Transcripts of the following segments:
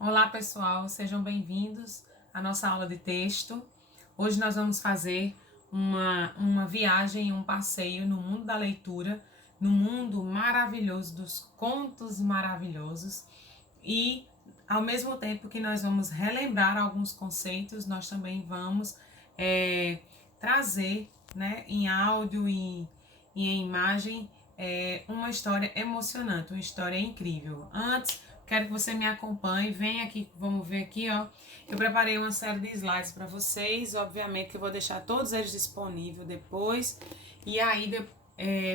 Olá pessoal, sejam bem-vindos à nossa aula de texto. Hoje nós vamos fazer uma viagem, um passeio no mundo da leitura, no mundo maravilhoso dos contos maravilhosos e ao mesmo tempo que nós vamos relembrar alguns conceitos, nós também vamos trazer, né, em áudio e em imagem uma história emocionante, uma história incrível. Antes, quero que você me acompanhe, vem aqui, vamos ver aqui, ó. Eu preparei uma série de slides para vocês, obviamente que eu vou deixar todos eles disponíveis depois, e aí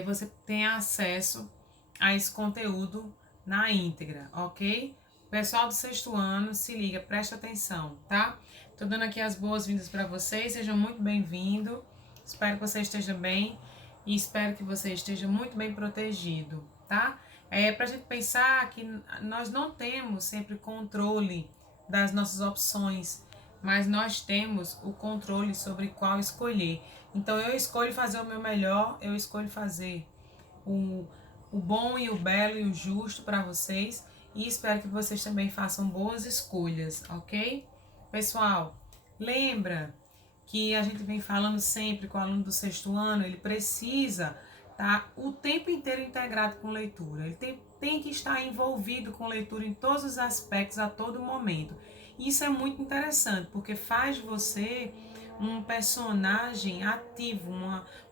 você tem acesso a esse conteúdo na íntegra, ok? Pessoal do sexto ano, se liga, presta atenção, tá? Tô dando aqui as boas-vindas para vocês, sejam muito bem-vindos, espero que você esteja bem e espero que você esteja muito bem protegido, tá? Para a gente pensar que nós não temos sempre controle das nossas opções, mas nós temos o controle sobre qual escolher. Então eu escolho fazer o meu melhor, eu escolho fazer o bom e o belo e o justo para vocês e espero que vocês também façam boas escolhas, ok? Pessoal, lembra que a gente vem falando sempre com o aluno do sexto ano, ele precisa estar o tempo inteiro integrado com leitura, ele tem que estar envolvido com leitura em todos os aspectos a todo momento. Isso é muito interessante, porque faz você um personagem ativo,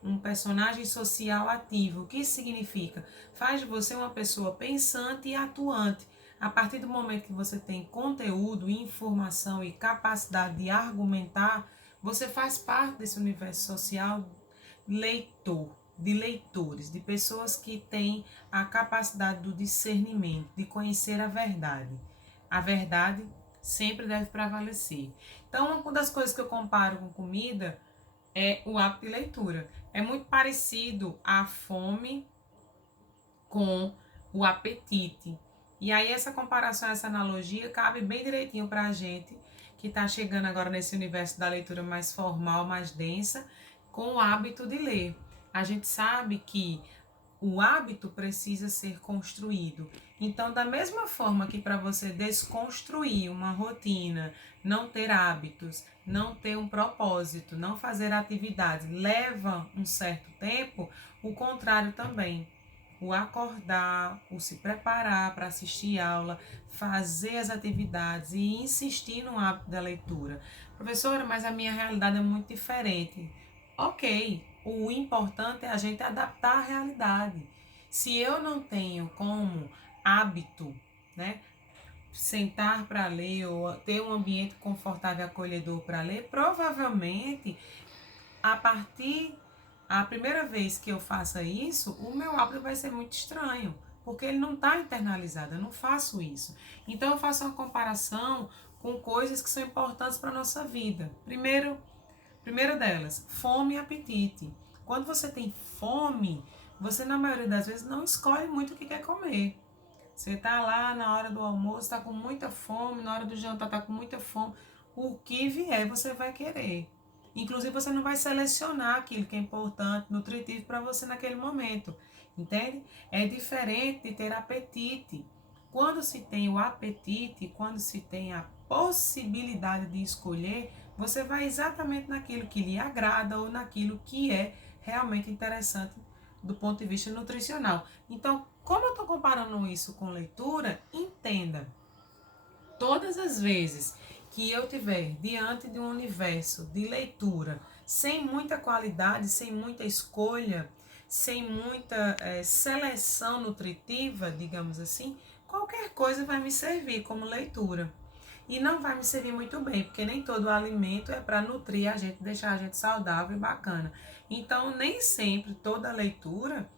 um personagem social ativo. O que isso significa? Faz de você uma pessoa pensante e atuante. A partir do momento que você tem conteúdo, informação e capacidade de argumentar, você faz parte desse universo social leitor, de leitores, de pessoas que têm a capacidade do discernimento, de conhecer a verdade. A verdade sempre deve prevalecer. Então, uma das coisas que eu comparo com comida é o hábito de leitura. É muito parecido a fome com o apetite. E aí essa comparação, essa analogia cabe bem direitinho para a gente que está chegando agora nesse universo da leitura mais formal, mais densa, com o hábito de ler. A gente sabe que o hábito precisa ser construído. Então, da mesma forma que para você desconstruir uma rotina, não ter hábitos, não ter um propósito, não fazer atividades, leva um certo tempo, o contrário também. O acordar, o se preparar para assistir aula, fazer as atividades e insistir no hábito da leitura. Professora, mas a minha realidade é muito diferente. Ok, o importante é a gente adaptar a realidade. Se eu não tenho como hábito, né, sentar para ler ou ter um ambiente confortável e acolhedor para ler, provavelmente a partir a primeira vez que eu faça isso, o meu hábito vai ser muito estranho, porque ele não está internalizado, eu não faço isso. Então eu faço uma comparação com coisas que são importantes para a nossa vida. Primeira delas, fome e apetite. Quando você tem fome, você na maioria das vezes não escolhe muito o que quer comer. Você tá lá na hora do almoço, tá com muita fome, na hora do jantar tá com muita fome. O que vier você vai querer. Inclusive você não vai selecionar aquilo que é importante, nutritivo para você naquele momento. Entende? É diferente de ter apetite. Quando se tem o apetite, quando se tem a possibilidade de escolher, você vai exatamente naquilo que lhe agrada ou naquilo que é realmente interessante do ponto de vista nutricional. Então, como eu estou comparando isso com leitura, entenda, todas as vezes que eu tiver diante de um universo de leitura sem muita qualidade, sem muita escolha, sem muita seleção nutritiva, digamos assim, qualquer coisa vai me servir como leitura. E não vai me servir muito bem, porque nem todo alimento é para nutrir a gente, deixar a gente saudável e bacana. Então, nem sempre toda leitura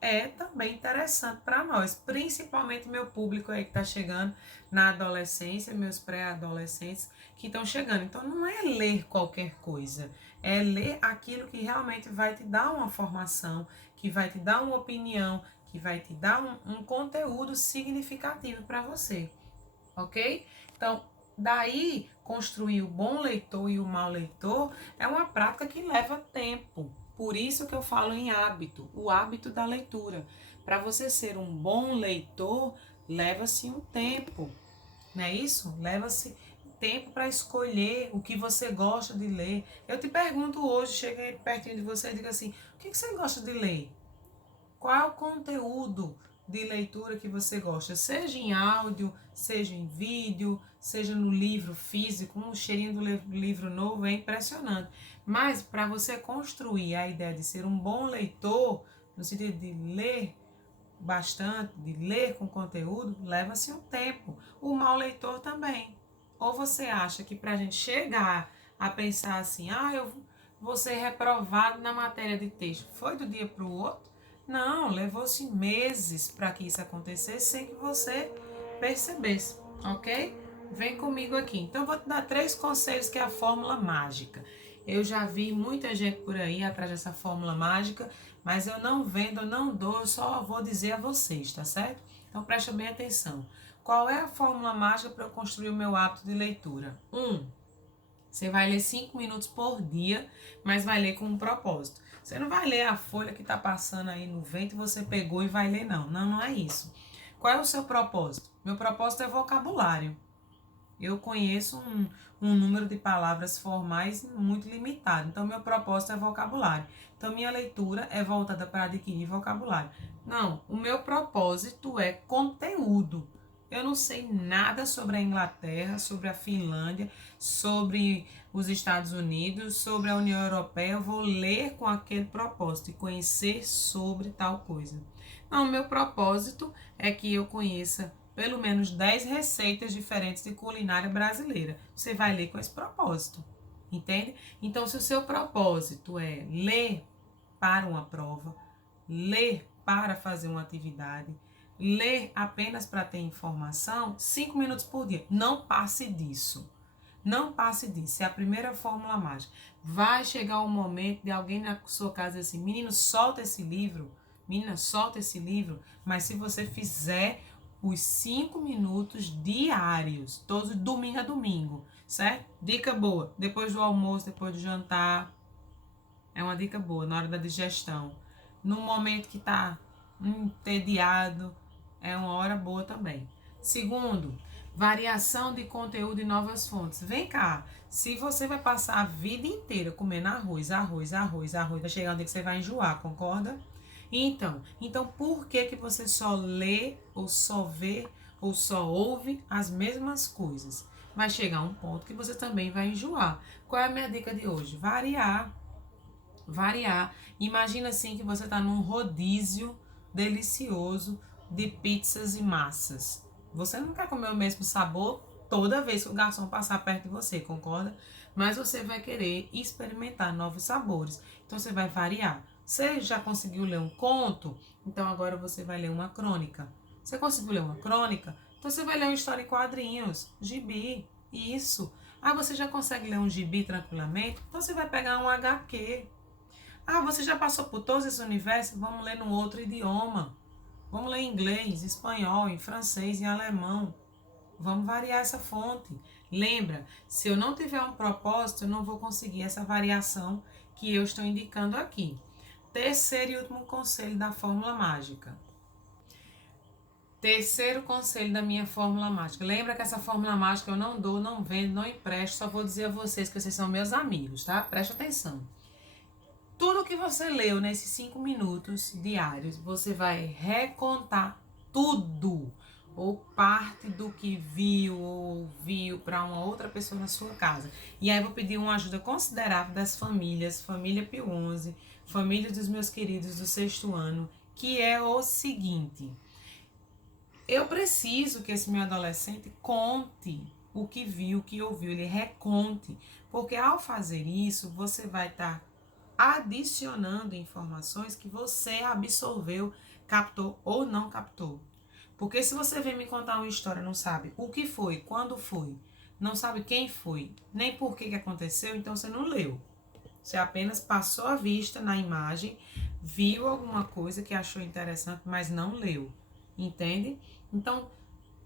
é também interessante para nós, principalmente meu público aí que está chegando na adolescência, meus pré-adolescentes que estão chegando. Então não é ler qualquer coisa, é ler aquilo que realmente vai te dar uma formação, que vai te dar uma opinião, que vai te dar um conteúdo significativo para você, ok? Então, daí construir o bom leitor e o mau leitor é uma prática que leva tempo. Por isso que eu falo em hábito, o hábito da leitura. Para você ser um bom leitor, leva-se um tempo. não é isso? Leva-se tempo para escolher o que você gosta de ler. Eu te pergunto hoje, chega aí pertinho de você e diga assim, o que você gosta de ler? Qual é o conteúdo de leitura que você gosta? Seja em áudio, seja em vídeo, seja no livro físico, um cheirinho do livro novo é impressionante. Mas para você construir a ideia de ser um bom leitor, no sentido de ler bastante, de ler com conteúdo, leva-se um tempo. O mau leitor também. Ou você acha que para a gente chegar a pensar assim, eu vou ser reprovado na matéria de texto, foi do dia para o outro? Não, levou-se meses para que isso acontecesse sem que você percebesse, ok? Vem comigo aqui. Então, eu vou te dar 3 conselhos que é a fórmula mágica. Eu já vi muita gente por aí atrás dessa fórmula mágica, mas eu não vendo, eu não dou, eu só vou dizer a vocês, tá certo? Então, presta bem atenção. Qual é a fórmula mágica para eu construir o meu hábito de leitura? 1. Você vai ler 5 minutos por dia, mas vai ler com um propósito. Você não vai ler a folha que está passando aí no vento e você pegou e vai ler, não. Não, não é isso. Qual é o seu propósito? Meu propósito é vocabulário. Eu conheço um número de palavras formais muito limitado. Então, meu propósito é vocabulário. Então, minha leitura é voltada para adquirir vocabulário. Não, o meu propósito é conteúdo. Eu não sei nada sobre a Inglaterra, sobre a Finlândia, sobre os Estados Unidos, sobre a União Europeia. Eu vou ler com aquele propósito e conhecer sobre tal coisa. Não, o meu propósito é que eu conheça pelo menos 10 receitas diferentes de culinária brasileira. Você vai ler com esse propósito, entende? Então, se o seu propósito é ler para uma prova, ler para fazer uma atividade, ler apenas para ter informação, 5 minutos por dia. Não passe disso. Não passe disso. É a primeira fórmula mágica. Vai chegar o momento de alguém na sua casa dizer assim, menino, solta esse livro. Menina, solta esse livro. Mas se você fizer os 5 minutos diários, todos domingo a domingo, certo? Dica boa. Depois do almoço, depois do jantar. É uma dica boa, na hora da digestão. No momento que tá entediado, é uma hora boa também. Segundo, variação de conteúdo e novas fontes. Vem cá, se você vai passar a vida inteira comendo arroz, vai chegar um dia que você vai enjoar, concorda? Então por que você só lê, ou só vê, ou só ouve as mesmas coisas? Vai chegar um ponto que você também vai enjoar. Qual é a minha dica de hoje? Variar. Imagina assim que você está num rodízio delicioso de pizzas e massas. Você não quer comer o mesmo sabor toda vez que o garçom passar perto de você, concorda? Mas você vai querer experimentar novos sabores. Então você vai variar. Você já conseguiu ler um conto? Então agora você vai ler uma crônica. Você conseguiu ler uma crônica? Então você vai ler uma história em quadrinhos, gibi, isso. Você já consegue ler um gibi tranquilamente? Então você vai pegar um HQ. Você já passou por todos esses universos? Vamos ler num outro idioma. Vamos ler em inglês, espanhol, em francês, em alemão. Vamos variar essa fonte. Lembra, se eu não tiver um propósito, eu não vou conseguir essa variação que eu estou indicando aqui. Terceiro e último conselho da fórmula mágica. Terceiro conselho da minha fórmula mágica. Lembra que essa fórmula mágica eu não dou, não vendo, não empresto, só vou dizer a vocês que vocês são meus amigos, tá? Presta atenção. Tudo que você leu nesses 5 minutos diários, você vai recontar tudo ou parte do que viu ou ouviu para uma outra pessoa na sua casa. E aí eu vou pedir uma ajuda considerável das famílias, família Pio 11, família dos meus queridos do 6º ano, que é o seguinte: eu preciso que esse meu adolescente conte o que viu, o que ouviu, ele reconte, porque ao fazer isso, você vai estar adicionando informações que você absorveu, captou ou não captou. Porque se você vem me contar uma história, não sabe o que foi, quando foi, não sabe quem foi, nem por que aconteceu, então você não leu. Você apenas passou a vista na imagem, viu alguma coisa que achou interessante, mas não leu. Entende? Então,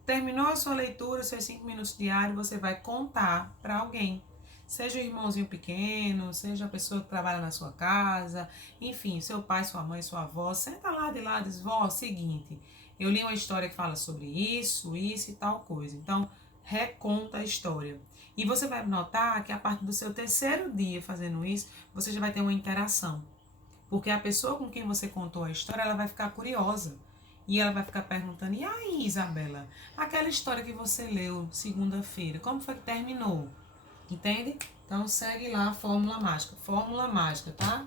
terminou a sua leitura, seus 5 minutos diários, você vai contar para alguém. Seja o irmãozinho pequeno, seja a pessoa que trabalha na sua casa, enfim, seu pai, sua mãe, sua avó, senta lá de diz, vó, seguinte, eu li uma história que fala sobre isso e tal coisa. Então, reconta a história. E você vai notar que a partir do seu terceiro dia fazendo isso, você já vai ter uma interação. Porque a pessoa com quem você contou a história, ela vai ficar curiosa. E ela vai ficar perguntando, e aí, Isabela, aquela história que você leu segunda-feira, como foi que terminou? Entende? Então segue lá a fórmula mágica, tá?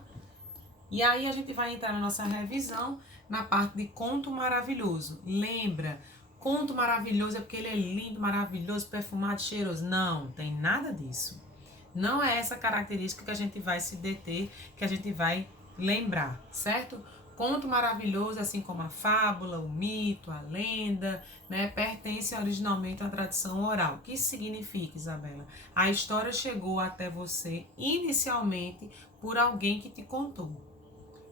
E aí a gente vai entrar na nossa revisão na parte de conto maravilhoso. Lembra, conto maravilhoso é porque ele é lindo, maravilhoso, perfumado, cheiroso. Não, tem nada disso. Não é essa característica que a gente vai se deter, que a gente vai lembrar, certo? Conto maravilhoso, assim como a fábula, o mito, a lenda, né, pertence originalmente à tradição oral. O que isso significa, Isabela? A história chegou até você inicialmente por alguém que te contou.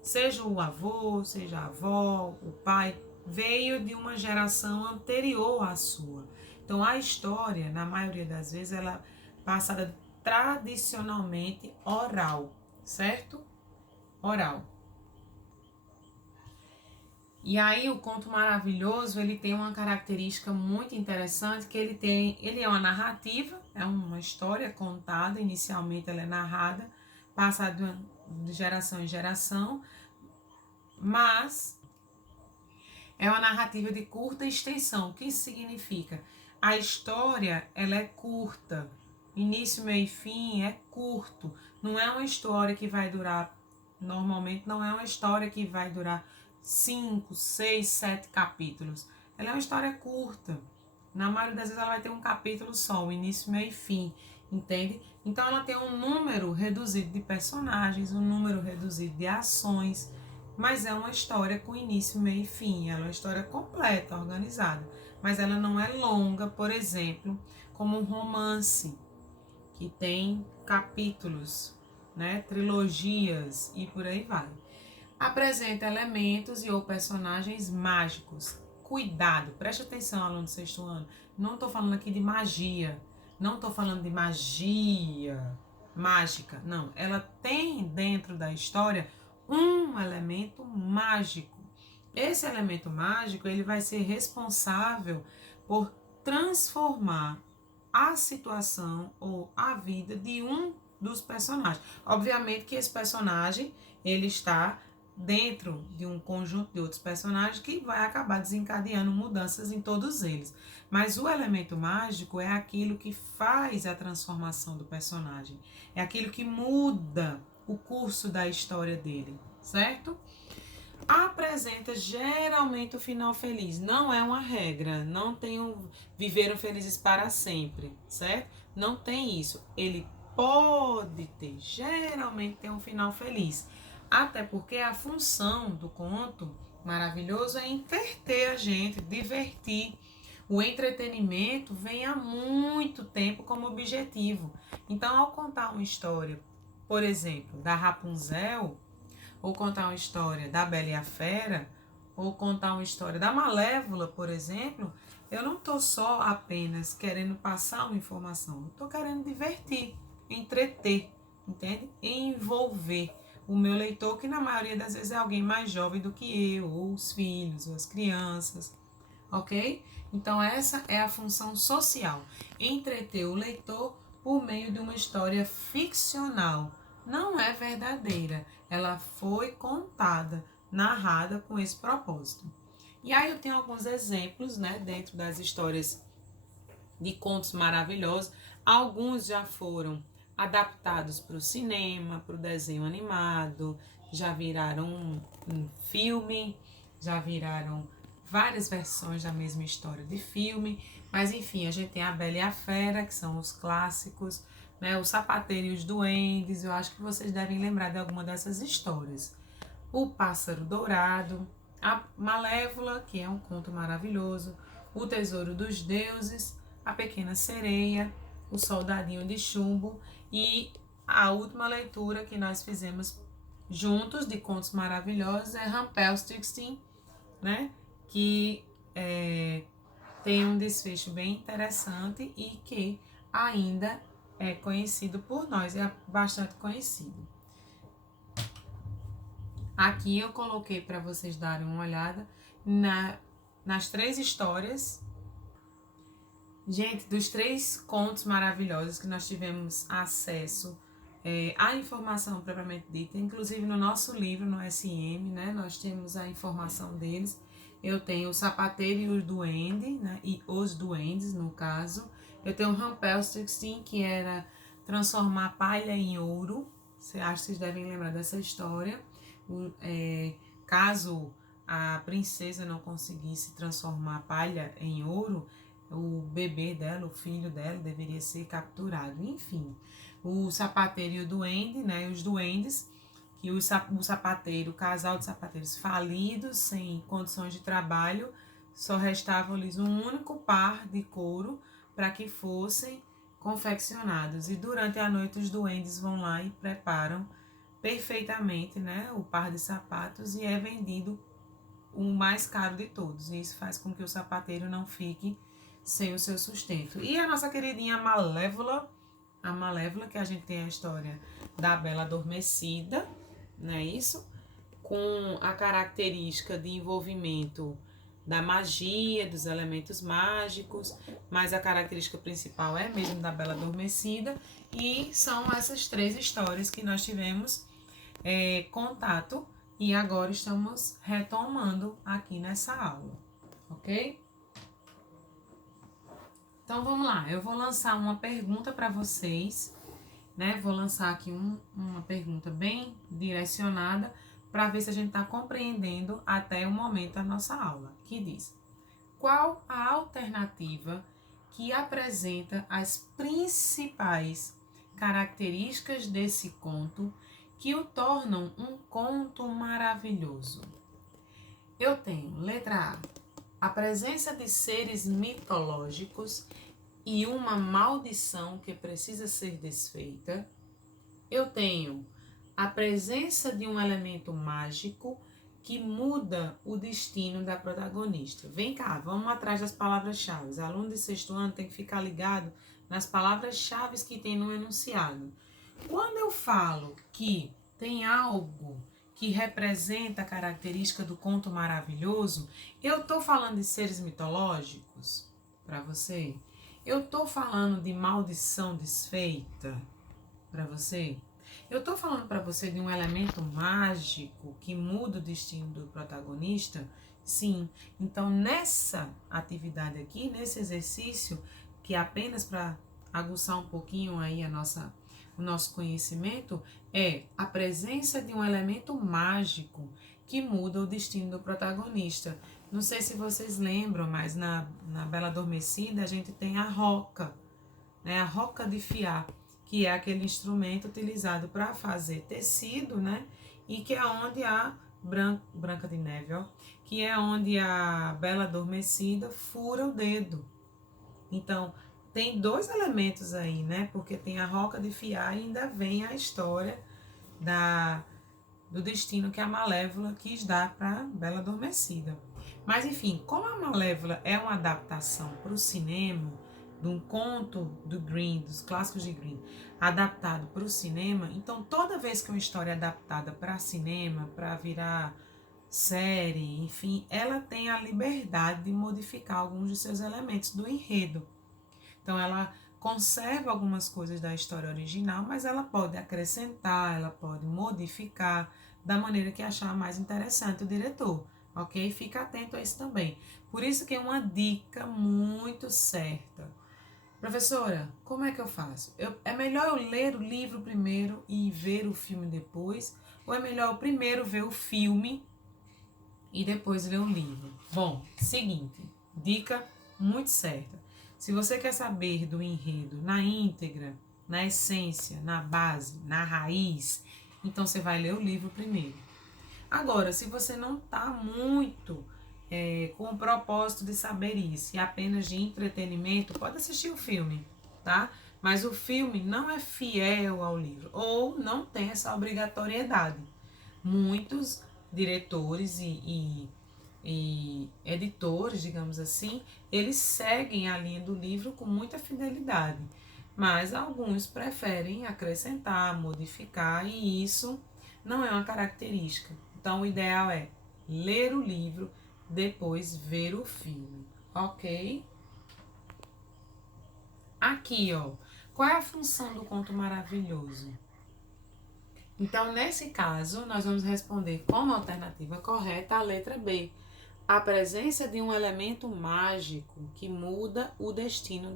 Seja o avô, seja a avó, o pai, veio de uma geração anterior à sua. Então a história, na maioria das vezes, ela é passada tradicionalmente oral, certo? Oral. E aí o conto maravilhoso, ele tem uma característica muito interessante, que ele é uma narrativa, é uma história contada, inicialmente ela é narrada, passada de geração em geração, mas é uma narrativa de curta extensão. O que isso significa? A história, ela é curta. Início, meio e fim é curto. Não é uma história que vai durar, normalmente não é uma história que vai durar 5, 6, 7 capítulos. Ela é uma história curta. Na maioria das vezes ela vai ter um capítulo só, o início, meio e fim, entende? Então ela tem um número reduzido de personagens, um número reduzido de ações, mas é uma história com início, meio e fim. Ela é uma história completa, organizada, mas ela não é longa, por exemplo, como um romance, que tem capítulos, né, trilogias e por aí vai. Apresenta elementos e ou personagens mágicos. Cuidado, preste atenção, aluno do sexto ano. Não estou falando aqui de magia. Não estou falando de magia mágica. Não, ela tem dentro da história um elemento mágico. Esse elemento mágico, ele vai ser responsável por transformar a situação ou a vida de um dos personagens. Obviamente que esse personagem, ele está dentro de um conjunto de outros personagens que vai acabar desencadeando mudanças em todos eles. Mas o elemento mágico é aquilo que faz a transformação do personagem. É aquilo que muda o curso da história dele, certo? Apresenta geralmente o final feliz. Não é uma regra. Não tem viveram felizes para sempre, certo? Não tem isso. Ele pode ter, geralmente tem um final feliz. Até porque a função do conto maravilhoso é entreter a gente, divertir. O entretenimento vem há muito tempo como objetivo. Então, ao contar uma história, por exemplo, da Rapunzel, ou contar uma história da Bela e a Fera, ou contar uma história da Malévola, por exemplo, eu não estou só apenas querendo passar uma informação, eu estou querendo divertir, entreter, entende? Envolver o meu leitor, que na maioria das vezes é alguém mais jovem do que eu, ou os filhos, ou as crianças, ok? Então essa é a função social, entreter o leitor por meio de uma história ficcional. Não é verdadeira, ela foi contada, narrada com esse propósito. E aí eu tenho alguns exemplos, né, dentro das histórias de contos maravilhosos. Alguns já foram adaptados para o cinema, para o desenho animado, já viraram um filme, já viraram várias versões da mesma história de filme, mas enfim, a gente tem a Bela e a Fera, que são os clássicos, né? O Sapateiro e os Duendes, eu acho que vocês devem lembrar de alguma dessas histórias. O Pássaro Dourado, a Malévola, que é um conto maravilhoso, o Tesouro dos Deuses, a Pequena Sereia, o Soldadinho de Chumbo e a última leitura que nós fizemos juntos de contos maravilhosos é Rumpelstiltskin, né? Que tem um desfecho bem interessante e que ainda é conhecido por nós, é bastante conhecido. Aqui eu coloquei para vocês darem uma olhada nas 3 histórias Gente, dos 3 contos maravilhosos que nós tivemos acesso à informação propriamente dita, inclusive no nosso livro, no SM, né, nós temos a informação deles. Eu tenho o Sapateiro e o Duende, né, e os Duendes, no caso. Eu tenho o Rumpelstiltskin, que era transformar palha em ouro. Você acha que vocês devem lembrar dessa história. Caso a princesa não conseguisse transformar a palha em ouro, o bebê dela, o filho dela, deveria ser capturado. Enfim, o sapateiro e o duende, né? Os duendes, que o sapateiro, o casal de sapateiros falidos, sem condições de trabalho, só restava-lhes um único par de couro para que fossem confeccionados. E durante a noite os duendes vão lá e preparam perfeitamente, né, o par de sapatos e é vendido o mais caro de todos. E isso faz com que o sapateiro não fique sem o seu sustento. E a nossa queridinha Malévola, a Malévola, que a gente tem a história da Bela Adormecida, não é isso? Com a característica de envolvimento da magia, dos elementos mágicos, mas a característica principal é mesmo da Bela Adormecida, e são essas 3 histórias que nós tivemos contato e agora estamos retomando aqui nessa aula, ok? Então vamos lá, eu vou lançar uma pergunta para vocês, né? Vou lançar aqui uma pergunta bem direcionada para ver se a gente está compreendendo até o momento da nossa aula, que diz: qual a alternativa que apresenta as principais características desse conto que o tornam um conto maravilhoso? Eu tenho, letra A presença de seres mitológicos e uma maldição que precisa ser desfeita. Eu tenho a presença de um elemento mágico que muda o destino da protagonista. Vem cá, vamos atrás das palavras-chave. Aluno de 6º ano tem que ficar ligado nas palavras-chave que tem no enunciado. Quando eu falo que tem algo que representa a característica do conto maravilhoso, eu estou falando de seres mitológicos para você? Eu estou falando de maldição desfeita para você? Eu estou falando para você de um elemento mágico que muda o destino do protagonista? Sim. Então, nessa atividade aqui, nesse exercício, que é apenas para aguçar um pouquinho aí o nosso conhecimento, é a presença de um elemento mágico que muda o destino do protagonista. Não sei se vocês lembram, mas na Bela Adormecida a gente tem a roca, né? A roca de fiar, que é aquele instrumento utilizado para fazer tecido, né? E que é onde a Branca de Neve, ó, que é onde a Bela Adormecida fura o dedo. Então, tem 2 elementos aí, né? Porque tem a roca de fiar e ainda vem a história do destino que a Malévola quis dar para Bela Adormecida. Mas, enfim, como a Malévola é uma adaptação para o cinema, de um conto do Grimm, dos clássicos de Grimm, adaptado para o cinema, então toda vez que uma história é adaptada para cinema, para virar série, enfim, ela tem a liberdade de modificar alguns de seus elementos do enredo. Então, ela conserva algumas coisas da história original, mas ela pode acrescentar, ela pode modificar da maneira que achar mais interessante o diretor, ok? Fica atento a isso também. Por isso que é uma dica muito certa. Professora, como é que eu faço? É melhor eu ler o livro primeiro e ver o filme depois? Ou é melhor eu primeiro ver o filme e depois ler o livro? Bom, seguinte, dica muito certa. Se você quer saber do enredo na íntegra, na essência, na base, na raiz, então você vai ler o livro primeiro. Agora, se você não está muito com o propósito de saber isso e apenas de entretenimento, pode assistir o filme, tá? Mas o filme não é fiel ao livro ou não tem essa obrigatoriedade. Muitos diretores e editores, digamos assim, eles seguem a linha do livro com muita fidelidade, mas alguns preferem acrescentar, modificar, e isso não é uma característica. Então, o ideal é ler o livro, depois ver o filme, ok? Aqui, ó, qual é a função do conto maravilhoso? Então, nesse caso, nós vamos responder como alternativa correta a letra B. A presença de um elemento mágico que muda o destino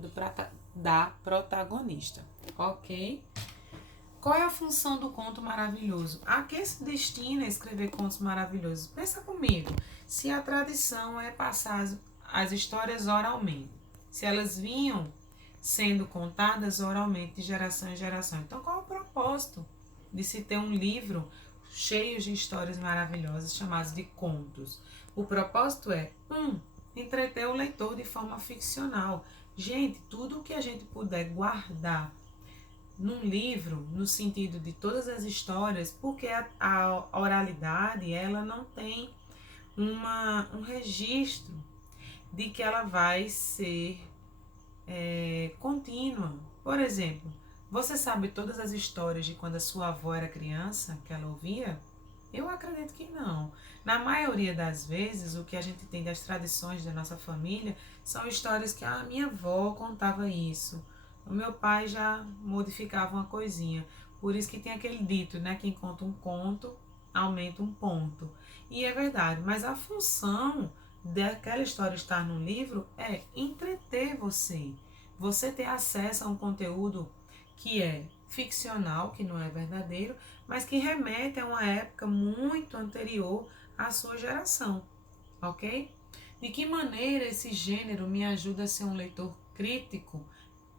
da protagonista, ok? Qual é a função do conto maravilhoso? A que se destina a escrever contos maravilhosos? Pensa comigo, se a tradição é passar as histórias oralmente, se elas vinham sendo contadas oralmente de geração em geração, então qual é o propósito de se ter um livro cheio de histórias maravilhosas chamados de contos? O propósito é, entreter o leitor de forma ficcional. Gente, tudo que a gente puder guardar num livro, no sentido de todas as histórias, porque a oralidade, ela não tem um registro de que ela vai ser contínua. Por exemplo, você sabe todas as histórias de quando a sua avó era criança, que ela ouvia? Eu acredito que não. Na maioria das vezes, o que a gente tem das tradições da nossa família são histórias que a minha avó contava isso. O meu pai já modificava uma coisinha. Por isso que tem aquele dito, né? Quem conta um conto, aumenta um ponto. E é verdade, mas a função daquela história estar no livro é entreter você. Você ter acesso a um conteúdo que é ficcional, que não é verdadeiro, mas que remete a uma época muito anterior à sua geração, ok? De que maneira esse gênero me ajuda a ser um leitor crítico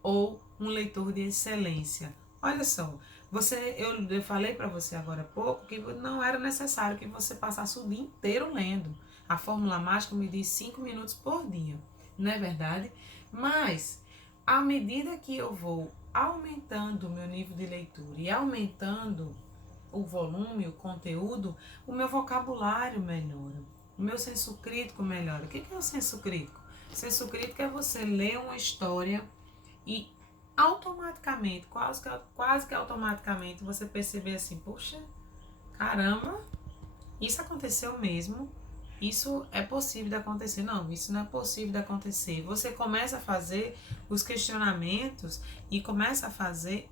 ou um leitor de excelência? Olha só, eu falei para você agora há pouco que não era necessário que você passasse o dia inteiro lendo. A fórmula mágica me diz 5 minutos por dia, não é verdade? Mas, à medida que eu vou aumentando o meu nível de leitura e aumentando o volume, o conteúdo, o meu vocabulário melhora, o meu senso crítico melhora. O que é o senso crítico? O senso crítico é você ler uma história e automaticamente, quase que automaticamente, você perceber assim, poxa, caramba, isso aconteceu mesmo? Isso é possível de acontecer? Não, isso não é possível de acontecer. Você começa a fazer os questionamentos e começa a fazer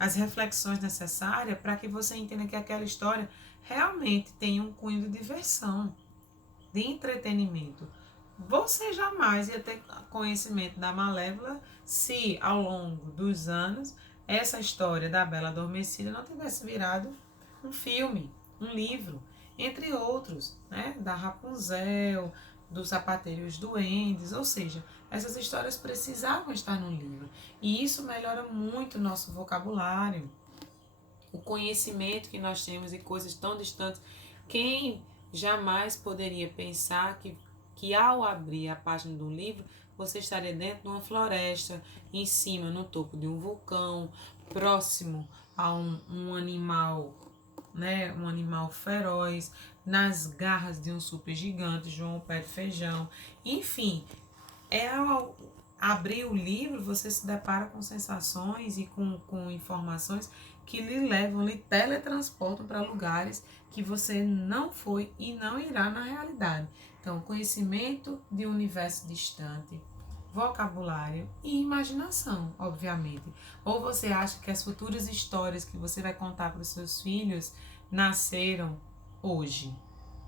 as reflexões necessárias para que você entenda que aquela história realmente tem um cunho de diversão, de entretenimento. Você jamais ia ter conhecimento da Malévola se ao longo dos anos essa história da Bela Adormecida não tivesse virado um filme, um livro, entre outros, né? Da Rapunzel, dos Sapateiro e os Duendes, ou seja, essas histórias precisavam estar no livro. E isso melhora muito o nosso vocabulário, o conhecimento que nós temos em coisas tão distantes. Quem jamais poderia pensar que ao abrir a página do livro, você estaria dentro de uma floresta, em cima, no topo de um vulcão, próximo a um animal, né, um animal feroz, nas garras de um super gigante, João Pé de Feijão. Enfim, ao abrir o livro, você se depara com sensações e com informações que lhe levam, lhe teletransportam para lugares que você não foi e não irá na realidade. Então, conhecimento de um universo distante, vocabulário e imaginação, obviamente. Ou você acha que as futuras histórias que você vai contar para os seus filhos nasceram hoje?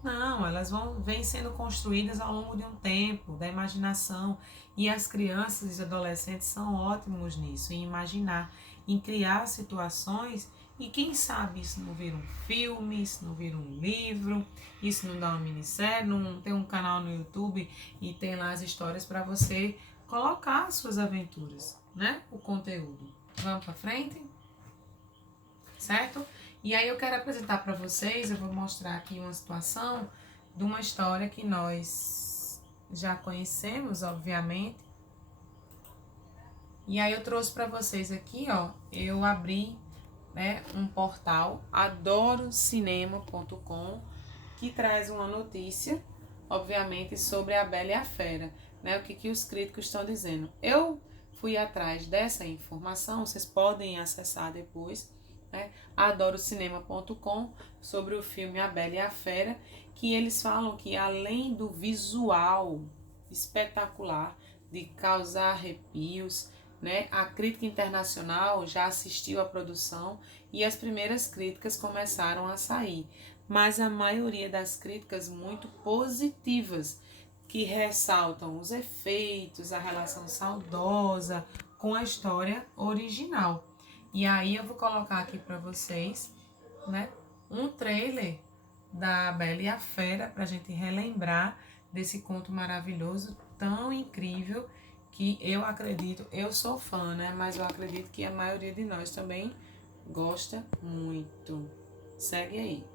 Não, elas vêm sendo construídas ao longo de um tempo, da imaginação. E as crianças e adolescentes são ótimos nisso, em imaginar, em criar situações. E quem sabe isso não vira um filme, isso não vira um livro, isso não dá uma minissérie, não tem um canal no YouTube e tem lá as histórias para você colocar as suas aventuras, né? O conteúdo. Vamos para frente? Certo? E aí eu quero apresentar para vocês, eu vou mostrar aqui uma situação de uma história que nós já conhecemos, obviamente. E aí eu trouxe para vocês aqui, ó, eu abri, né, um portal, adorocinema.com, que traz uma notícia, obviamente, sobre a Bela e a Fera, né, o que os críticos estão dizendo. Eu fui atrás dessa informação, vocês podem acessar depois, né, adorocinema.com, sobre o filme A Bela e a Fera, que eles falam que além do visual espetacular, de causar arrepios, né? A crítica internacional já assistiu à produção e as primeiras críticas começaram a sair, mas a maioria das críticas muito positivas, que ressaltam os efeitos, a relação saudosa com a história original. E aí eu vou colocar aqui para vocês, né, um trailer da Bela e a Fera para a gente relembrar desse conto maravilhoso, tão incrível, que eu acredito, eu sou fã, né, mas eu acredito que a maioria de nós também gosta muito. Segue aí.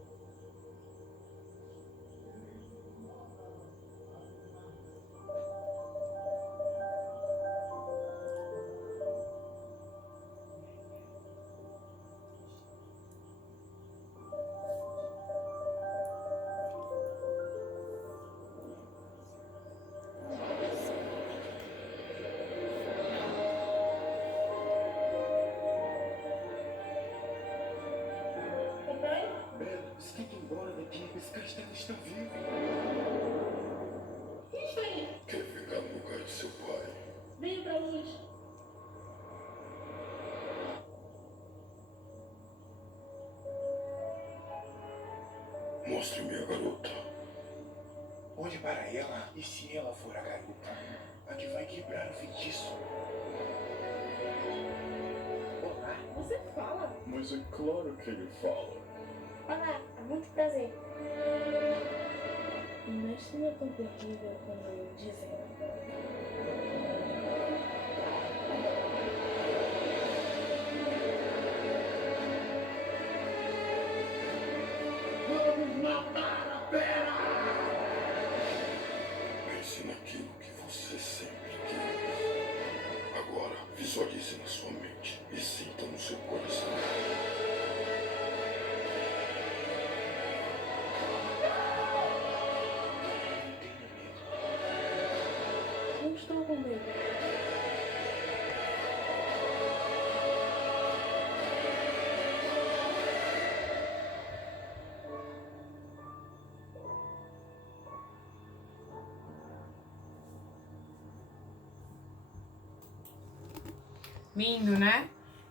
Bela, você tem que ir embora daqui. Esse castelo está vivo. Isso aí. Quer ficar no lugar de seu pai? Venha pra luz. Mostre-me a garota. Olhe para ela, e se ela for a garota, a que vai quebrar o feitiço? Olá. Você fala. Mas é claro que ele fala. Olá, é muito prazer. Mas não é tão terrível como dizem. Vamos matar a Bela! Pense naquilo que você sempre quis. Agora, visualize na sua mente e sinta no seu coração. Não estou com medo. Lindo, né?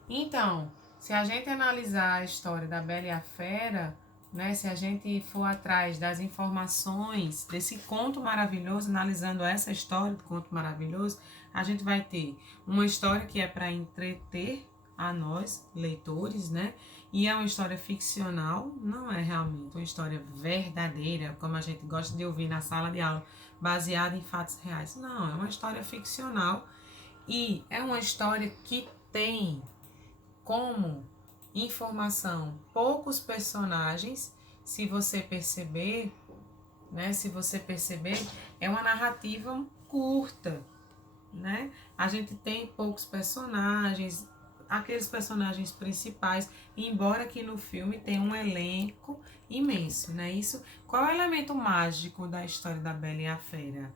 Então, se a gente analisar a história da Bela e a Fera, né? Se a gente for atrás das informações desse conto maravilhoso, analisando essa história do conto maravilhoso, a gente vai ter uma história que é para entreter a nós, leitores, né? E é uma história ficcional, não é realmente uma história verdadeira, como a gente gosta de ouvir na sala de aula, baseada em fatos reais. Não, é uma história ficcional. E é uma história que tem como informação poucos personagens, se você perceber, né? Se você perceber, é uma narrativa curta, né? A gente tem poucos personagens, aqueles personagens principais, embora aqui no filme tenha um elenco imenso, né? Isso, qual é o elemento mágico da história da Bela e a Fera?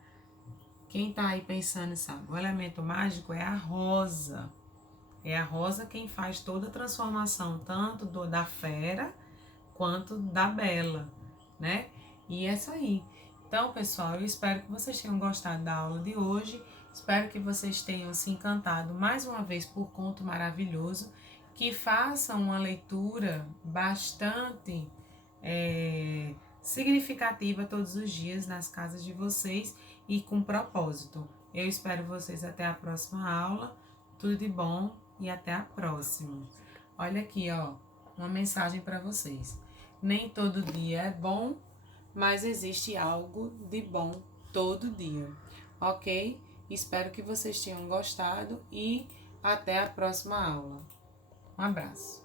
Quem tá aí pensando sabe, o elemento mágico é a rosa. É a rosa quem faz toda a transformação, tanto da fera quanto da Bela, né? E é isso aí. Então, pessoal, eu espero que vocês tenham gostado da aula de hoje. Espero que vocês tenham se encantado mais uma vez por Conto Maravilhoso. Que façam uma leitura bastante significativa todos os dias nas casas de vocês e com propósito. Eu espero vocês até a próxima aula. Tudo de bom e até a próxima. Olha aqui, ó, uma mensagem para vocês. Nem todo dia é bom, mas existe algo de bom todo dia, ok? Espero que vocês tenham gostado e até a próxima aula. Um abraço.